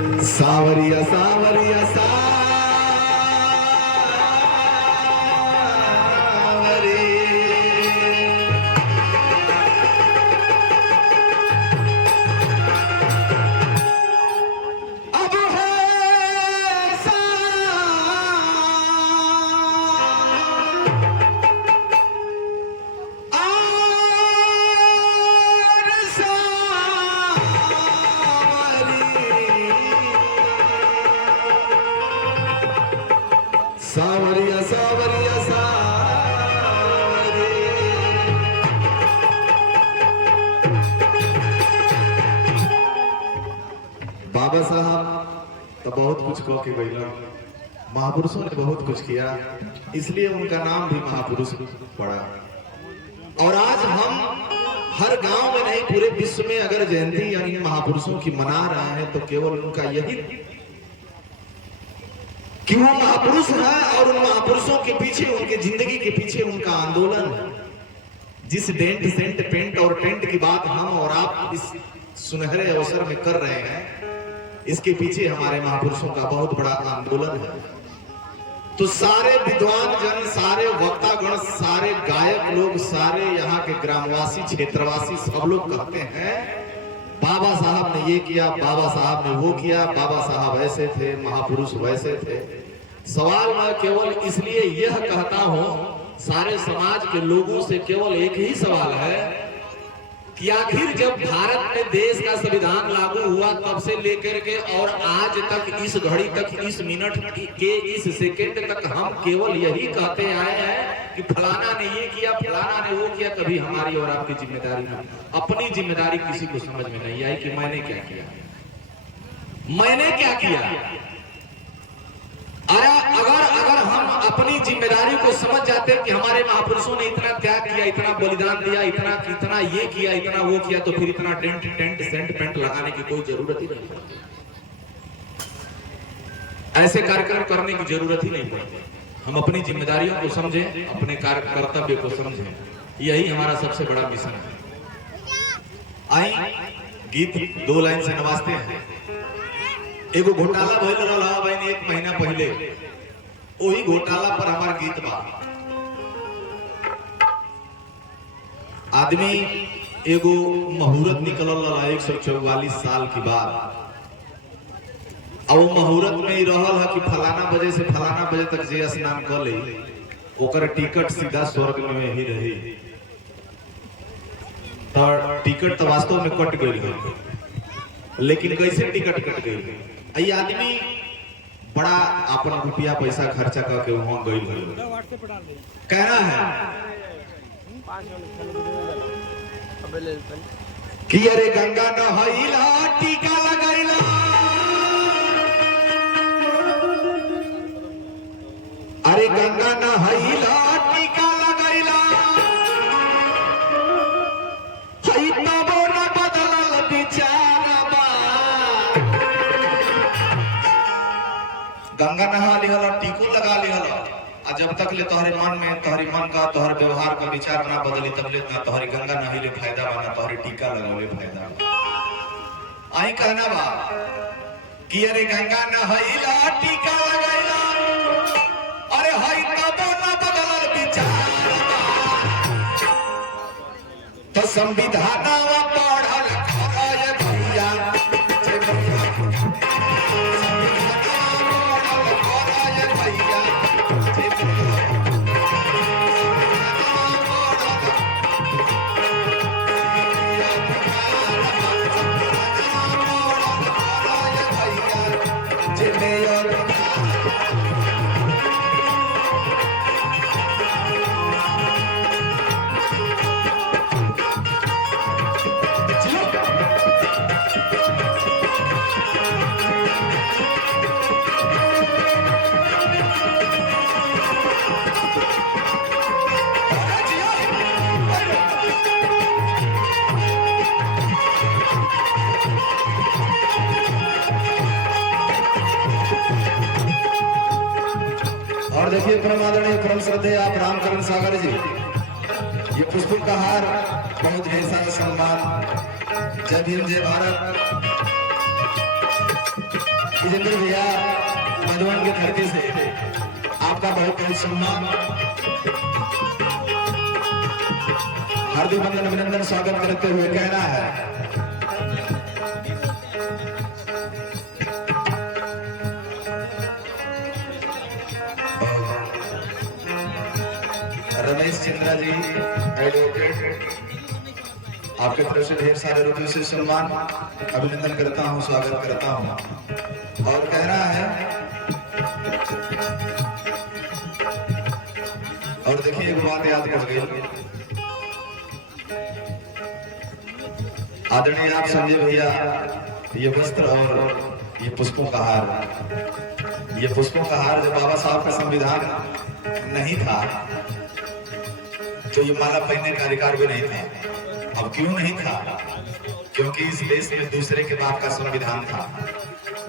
सावरिया सावरिया सावरी अब है सावरिया सावरिया सावरी। बाबा साहब तो बहुत कुछ कह के गए, महापुरुषों ने बहुत कुछ किया, इसलिए उनका नाम भी महापुरुष पड़ा। और आज हम हर गांव में नहीं, पूरे विश्व में अगर जयंती यानी महापुरुषों की मना रहे हैं तो केवल उनका यही कि वो महापुरुष है और उन महापुरुषों के पीछे, उनके जिंदगी के पीछे उनका आंदोलन। जिस डेंट सेंट पेंट और टेंट की बात हम और आप इस सुनहरे अवसर में कर रहे हैं, इसके पीछे हमारे महापुरुषों का बहुत बड़ा आंदोलन है। तो सारे विद्वान जन, सारे वक्तागण, सारे गायक लोग, सारे यहाँ के ग्रामवासी, क्षेत्रवासी सब लोग कहते हैं बाबा साहब ने ये किया, बाबा साहब ने वो किया, बाबा साहब ऐसे थे, महापुरुष वैसे थे। सवाल मैं केवल इसलिए यह कहता हूं, सारे समाज के लोगों से केवल एक ही सवाल है कि आखिर जब भारत में देश का संविधान लागू हुआ तब से लेकर के और आज तक, इस घड़ी तक, इस मिनट के इस सेकंड तक हम केवल यही कहते आए हैं कि फलाना ने ये किया, फलाना ने वो किया। कभी हमारी और आपकी जिम्मेदारी नहीं, अपनी जिम्मेदारी किसी को समझ में नहीं आई कि मैंने क्या किया, मैंने क्या किया। अगर हम अपनी जिम्मेदारी को समझ जाते कि हमारे महापुरुषों ने इतना त्याग किया, इतना बलिदान दिया, इतना ये किया, इतना वो किया, तो फिर इतना टेंट सेंट पेंट लगाने की कोई जरूरत ही नहीं पड़ती, ऐसे कार्यक्रम करने की जरूरत ही नहीं पड़ती। हम अपनी जिम्मेदारियों को समझें, अपने कर्तव्य को समझें, यही हमारा सबसे बड़ा मिशन है। आई गीत दो लाइन से नवाजते हैं। एगो घोटाला भइल रहा बहन 1 महीना पहले, वही घोटाला पर हमार गीत बा। आदमी एगो मुहूर्त निकलल रहा 144 साल के बाद, और मुहूर्त में ही रहल है कि फलाना बजे से फलाना बजे तक जे स्नान कर ले ओकर टिकट सीधा स्वर्ग में ही रही। तो टिकट तो वास्तव में कट गई है, लेकिन कैसे टिकट कट गई? ये आदमी बड़ा अपन रुपया पैसा खर्चा करके वहां गई, कहना है कि अरे गंगा नहैला टीका लगैला, अरे गंगा नहैला टीका लगैला, तबो न बदलल बिचारबा। गंगा नहा लिहल, टीको लगा लिहल, और जब तक ले तोहरे मन में, तोहरे मन का, तोहरे व्यवहार का विचार ना बदली, तब ले ना तोहरे गंगा नहिले फायदा बा, ना तोहरे टीका लगावे फायदा बा। आई कहना बा कि अरे गंगा नहैला टीका लगैला, अरे हई तबो न बदलल विचारबा। तो संविधानवा पढ़ल खरय भैया, जे भैया देखिए परम आदरणीय परम श्रद्धेय आप रामकरण सागर जी, ये पुष्प का हार बहुत ढेर सारा सम्मान। जय भीम जय भारत। विजेंद्र भैया मधुबन की धरती से आपका बहुत बहुत सम्मान, हार्दिक वंदन अभिनंदन स्वागत करते हुए कहना है रमेश चंद्रा जी एडवोकेट, आपके तरफ से ढेर सारे रुपये से सम्मान, अभिनंदन करता हूं, स्वागत करता हूं। और कह रहा है, और देखिए एक बात याद पड़ गई, आदरणीय आप संजय भैया, ये वस्त्र और ये पुष्पों का हार, ये पुष्पों का हार जब बाबा साहब का संविधान नहीं था तो ये माला पहनने का अधिकार भी नहीं था। अब क्यों नहीं था? क्योंकि इस देश में दूसरे के बाप का संविधान था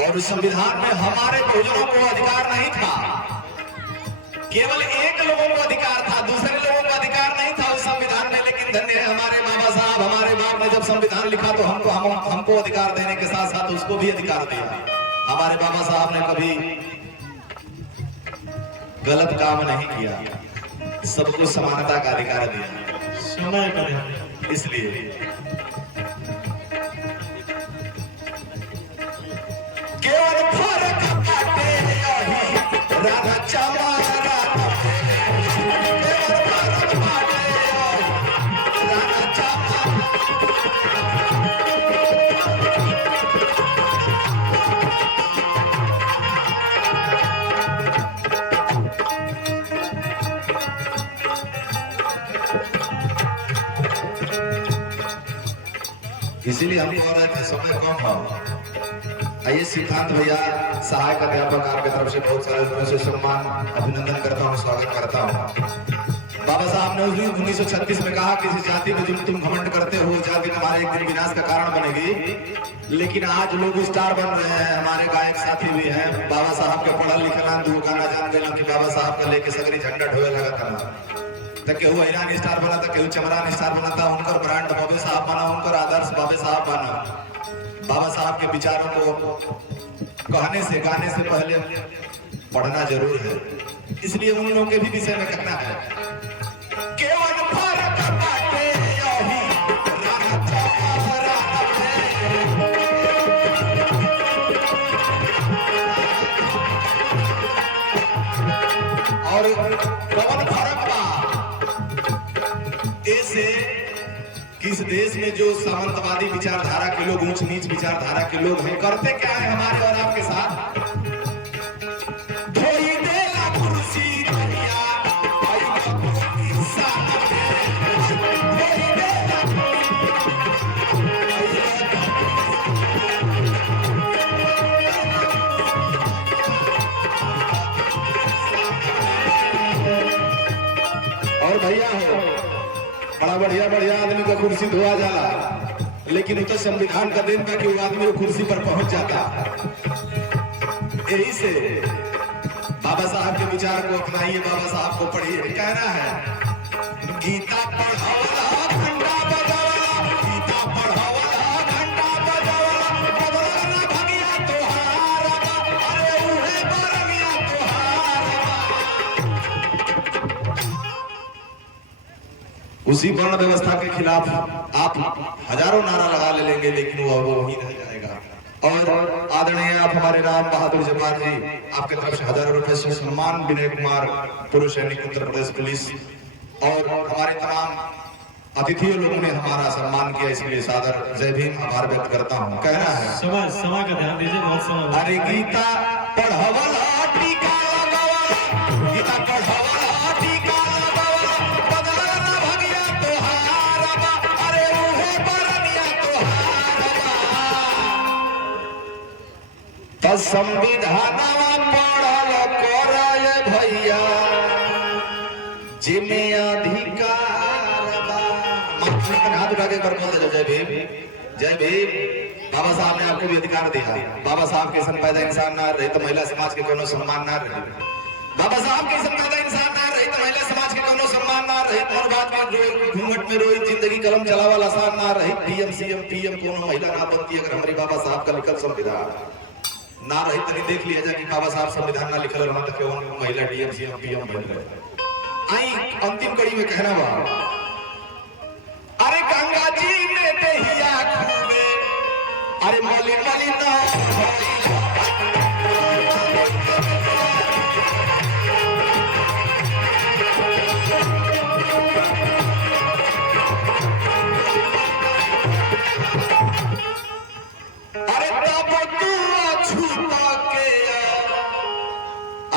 और उस संविधान में हमारे बहुजनों को अधिकार नहीं था, केवल एक लोगों को अधिकार था, दूसरे लोगों को अधिकार नहीं था उस संविधान में। लेकिन धन्य है हमारे बाबा साहब, हमारे बाप ने जब संविधान लिखा तो हमको अधिकार देने के साथ साथ उसको भी अधिकार दिया। हमारे बाबा साहब ने कभी गलत काम नहीं किया, सबको समानता का अधिकार दिया, समय का। इसलिए केवल फर्क बाटे यही राधा चमारा, केवल फर्क बाटे यही राधा चमारा। इसीलिए हम कह रहे थे समय कम हो। आइए सिद्धांत भैया सहायक अध्यापक, आपकी तरफ से बहुत सारे रुपयों से सम्मान, अभिनंदन करता हूँ, स्वागत करता हूँ। बाबा साहब ने 1936 में कहा कि इस जाति में जिन तुम घमंड करते हो जाति तुम्हारे एक दिन विनाश का कारण बनेगी। लेकिन आज लोग स्टार बन रहे हैं, हमारे गायक साथी भी हैं। बाबा साहब के पढ़ल लिखल दू गाना जान गए कि बाबा साहब का लेके सगरी झंडा ढोए लगा था, तक केहू ईरान स्टार बना था, केहू चमरान स्टार बना था। उनकर ब्रांड बाबे साहब बना, उनकर आदर्श बाबे साहब बना। बाबा साहब के विचारों को कहने से गाने से पहले पढ़ना जरूर है, इसलिए उन लोगों के भी विषय में कहना है। केवल फर्क बाटे यही राधा चमारा, और कौन फर्क बा ऐसे किस देश में जो सामंतवादी विचारधारा के लोग, ऊंच नीच विचारधारा के लोग हैं, करते क्या है हमारे और आपके साथ? धोई देला कुर्सी दुनिया, और भैया हो बड़ा बढ़िया बढ़िया आदमी का कुर्सी धोआ जाला, लेकिन तो संविधान का दिन था कि वो आदमी वो कुर्सी पर पहुंच जाता। यही से बाबा साहब के विचार को अपनाइए, बाबा साहब को पढ़िए। कहना है गीता पढ़ावला घंटा बजावला, गीता पढ़ावला घंटा बजावला, बदला ना भगिया तोहार, अरे उहे बरमिया तोहार। उसी वर्ण व्यवस्था के खिलाफ आप हजारों नारा लगा लेंगे, लेकिन वो वही रह जाएगा। और आदरणीय आप हमारे राम बहादुर जवान जी, आपके तरफ से हजारों रुपए से सम्मान। विनय कुमार, पूर्व सैनिक, उत्तर प्रदेश पुलिस, और हमारे तमाम अतिथियों लोगों ने हमारा सम्मान किया, इसलिए सादर जय भीम आभार व्यक्त करता हूँ। कहना है समय का ध्यान दीजिए, बहुत समय। अरे गीता पढ़वला टीका लगावला, गीता पढ़वला टीका लगावला, बदला ना भगिया तोहार, अरे उहे बरनिया तोहार। तो संविधानवा पढ़ल करे भैया जिमे अधिकार बा। हाथ उठा के एक बार बोल दे जय भीम, जय भीम। बाबा साहब ने आपको भी अधिकार दिया। बाबा साहब के सन पैदा इंसान ना रहे तो महिला समाज के कोनो सम्मान ना रहे। बाबा साहब के सन पैदा इंसान ना रहे तो महिला समाज के कोनो सम्मान ना रहे। और बात में घूंघट में रोई जिंदगी कलम चलावल आसान ना रहे। डीएम सीएम पीएम कोनो महिला ना बनती अगर हमारे बाबा साहब का लिखल संविधान ना रही तनी देख लिया जा कि बाबा साहब संविधान ना लिखल रहना तक केवन महिला डीएम सीएम पीएम बन गए। आई अंतिम कड़ी में कहना बा, अरे गंगा जी ने दहिया खूबे, अरे मली मली ना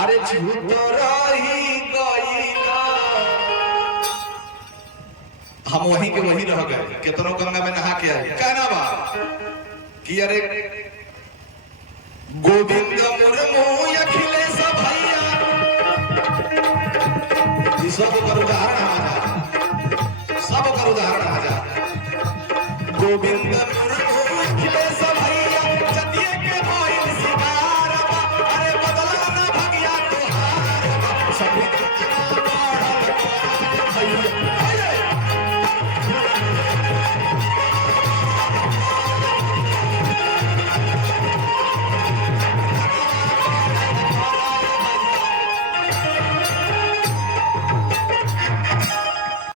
अरे झूठ रही गईला। हम वहीं के वहीं रह गए, कितनों गंगा में नहा के आए। कहना बा कि अरे गोविंद मुर्मू अखिलेश भैया, सब कर उदाहरण आ जा, सब कर उदाहरण आ जा। गोविंद